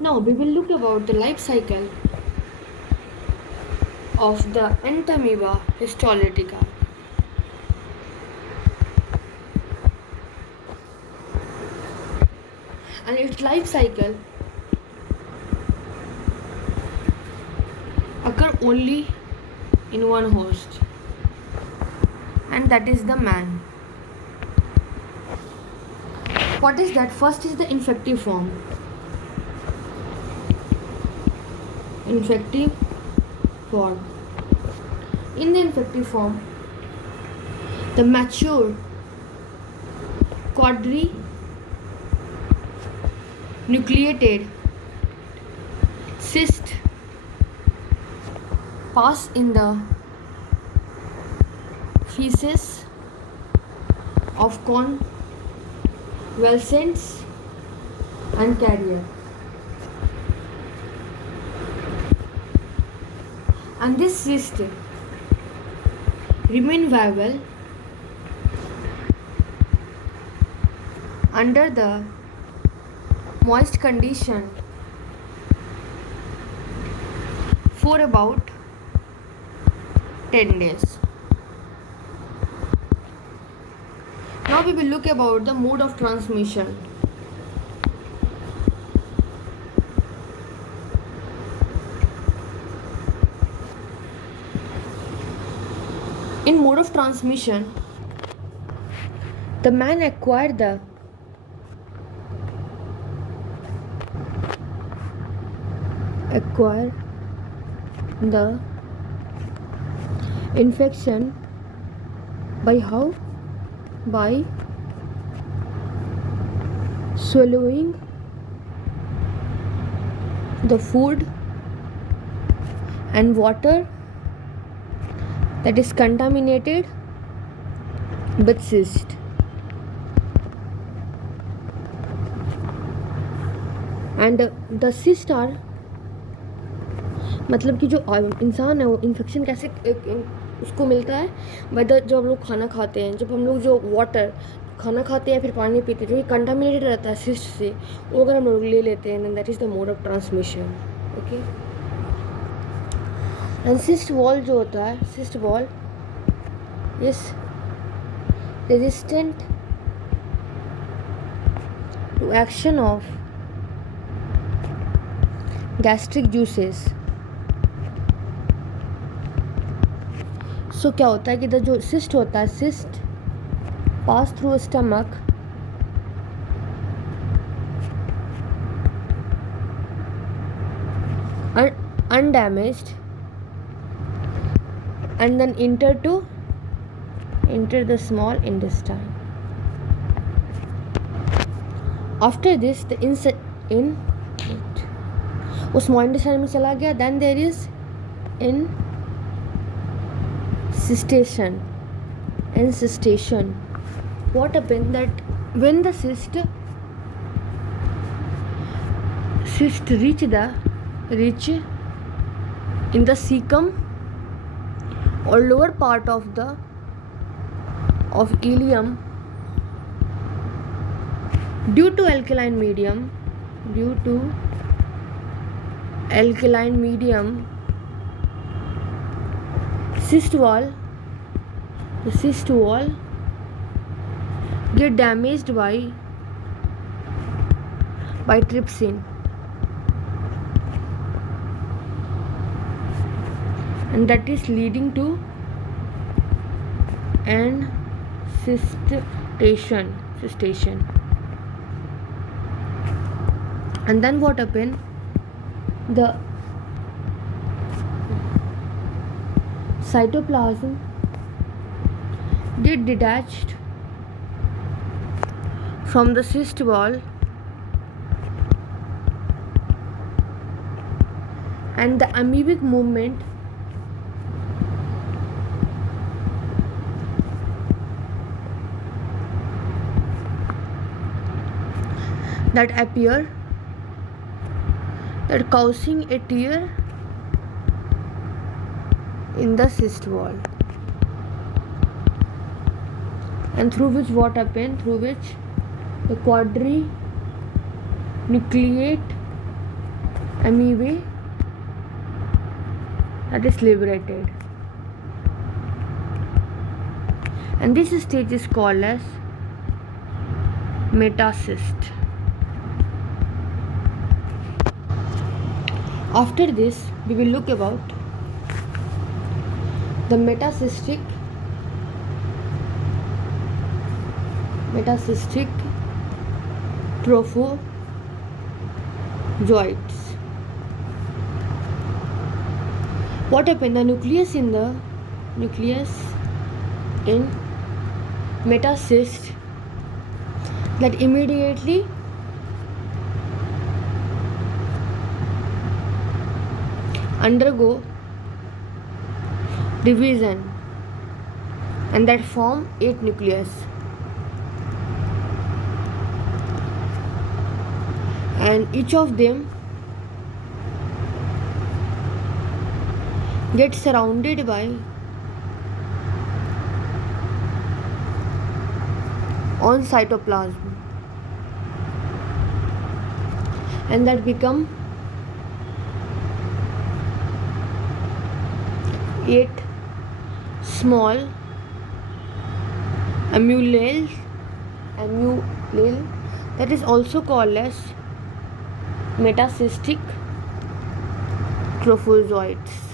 Now we will look about the life cycle of the Entamoeba histolytica. And its life cycle occur only in one host, and that is the man. What is that? First is the infective form. Infective form. In the infective form, the mature quadrinucleated cyst pass in the feces of convalescents and carrier. And this cyst remain viable under the moist condition for about 10 days. Now we will look about the mode of transmission. In mode of transmission, the man acquired the infection by how? By swallowing the food and water that is contaminated with cyst. And the cyst are मतलब कि जो इंसान है वो infection कैसे उसको मिलता है वेदर जब हम लोग खाना खाते हैं, जब हम लोग जो वाटर खाना खाते हैं फिर पानी पीते हैं जो कि कंटामिनेटेड रहता है सिस्ट से, वो अगर हम लोग ले लेते हैं, that is the mode of transmission. Okay. And cyst wall जो होता है, cyst wall is resistant to action of gastric juices. So क्या होता है कि जो सिस्ट होता है, cyst pass through stomach undamaged and then enter the small intestine. After this the वो small intestine में चला गया. Then there is encystation. What happened that when the cyst reach in the cecum or lower part of ileum, due to alkaline medium, the cyst wall get damaged by trypsin, and that is leading to cystation. And then what happened? The cytoplasm get detached from the cyst wall, and the amoebic movement that appear, that causing a tear in the cyst wall, and through which what happened, through which the quadrinucleate amoeba that is liberated, and this stage is called as metacyst. After this, we will look about the metacystic trophozoites. What happened? The nucleus in metacyst that immediately undergo division and that form 8 nucleus, and each of them gets surrounded by on cytoplasm, and that become 8 small amulale that is also called as metacystic trophozoites.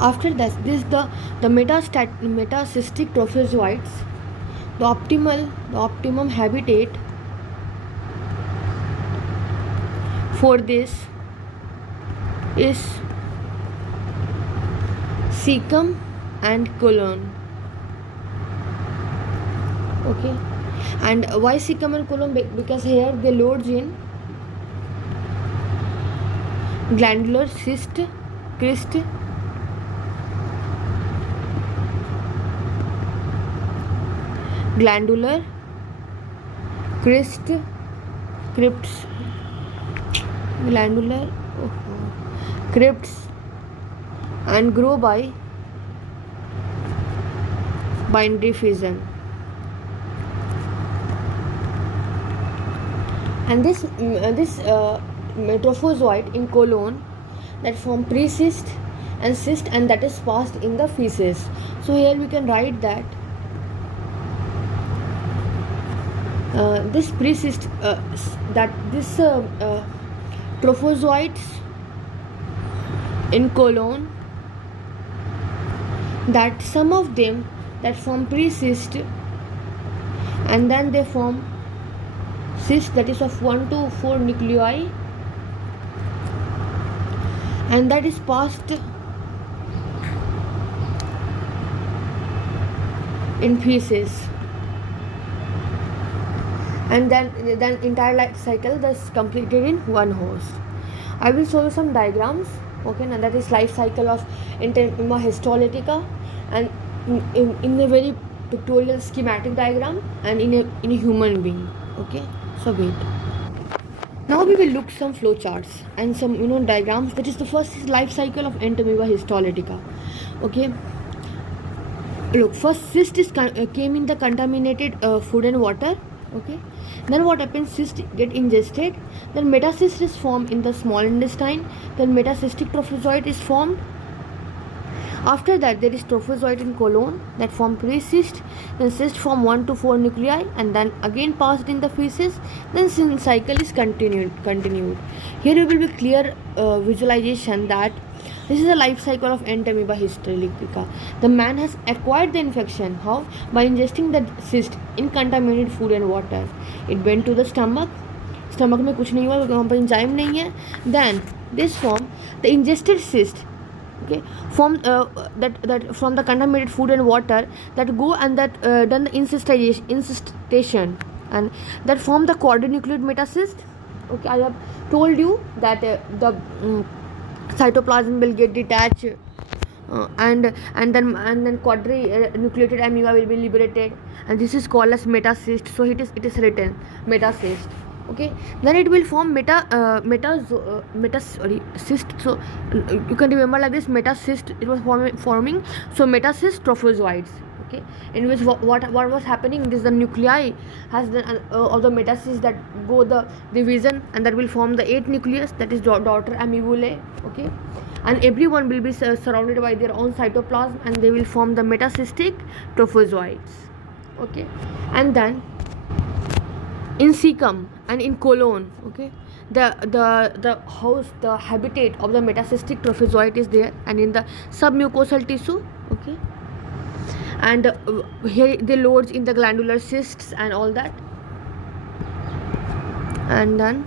After that, the metacystic trophozoites, the optimum habitat for this is cecum and colon. Okay, and why cecum and colon? Because here they loads in glandular cyst, glandular crypts, and grow by binary fission. And this trophozoite in colon that form precyst and cyst, and that is passed in the feces. So here we can write that this precyst trophozoites in colon, that some of them that form precyst and then they form cyst that is of 1 to 4 nuclei, and that is passed in feces, and then entire life cycle is completed in one host. I will show you some diagrams. Okay, now that is life cycle of Entaima histolytica, and in a very pictorial schematic diagram, and in a human being. Okay, so wait. Now we will look some flow charts and some diagrams. That is, the first is life cycle of Entaima histolytica. Okay, look, first cyst came in the contaminated food and water. Okay, then what happens? Cyst get ingested, then metacyst is formed in the small intestine, then metacystic trophozoite is formed. After that, there is trophozoite in colon that form precyst, then cyst form 1 to 4 nuclei, and then again passed in the feces. Then cycle is continued. Here you will be clear visualization that this is the life cycle of Entaima histolytica. The man has acquired the infection. How? By ingesting the cyst in contaminated food and water. It went to the stomach. Stomach में कुछ नहीं हुआ, वहाँ पर enzyme नहीं है. Then this form the ingested cyst. Okay, from that from the contaminated food and water that go and that done the incestation, and that form the quadrinucleate metacyst. Okay, I have told you that the cytoplasm will get detached, and then quadrinucleated amoeba will be liberated, and this is called as metacyst. So it is written metacyst. Okay, then it will form cyst. So you can remember like this, metacyst it was forming. So metacyst trophozoites. okay, in which what was happening, this the nuclei has the of the metacysts that go the division, and that will form the 8 nucleus, that is daughter amoebulae, okay, and everyone will be surrounded by their own cytoplasm, and they will form the metacystic trophozoites, okay. And then in cecum and in colon, okay, the house, the habitat of the metacystic trophozoite is there, and in the submucosal tissue, okay, and here they loads in the glandular cysts and all that. And then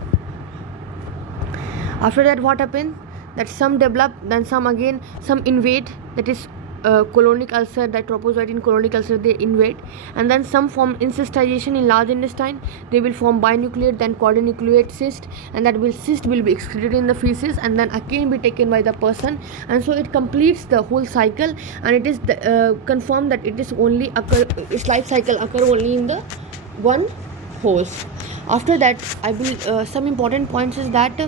after that what happened, that some develop, then some again some invade, that is colonic ulcer, that trophozoite in colonic ulcer they invade, and then some form incystization in large intestine, they will form binucleate, then quadrinucleate cyst, and that will cyst will be excreted in the feces and then again be taken by the person, and so it completes the whole cycle, and it is confirmed that it is only occur, its life cycle occur only in the one host. After that I will some important points is that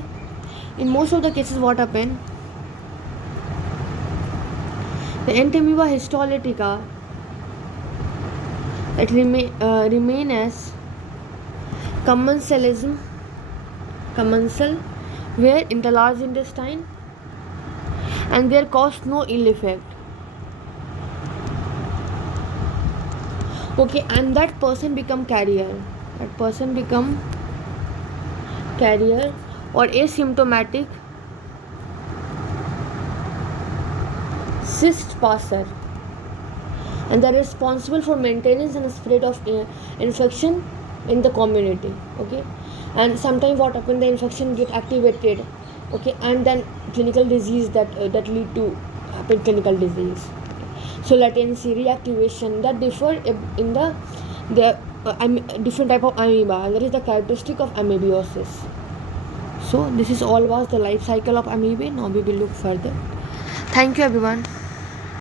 in most of the cases what happen, the entamoeba histolytica that remain as commensalism, commensal, where in the large intestine, and there cause no ill effect, okay, and that person become carrier, or asymptomatic cyst passer, and they are responsible for maintenance and spread of infection in the community, okay. And sometimes what happen, the infection get activated, okay, and then clinical disease that lead to happen clinical disease. So latency, reactivation, that differ in the different type of amoeba, that is the characteristic of amoebiosis. So this is all was the life cycle of amoeba. Now we will look further. Thank you everyone.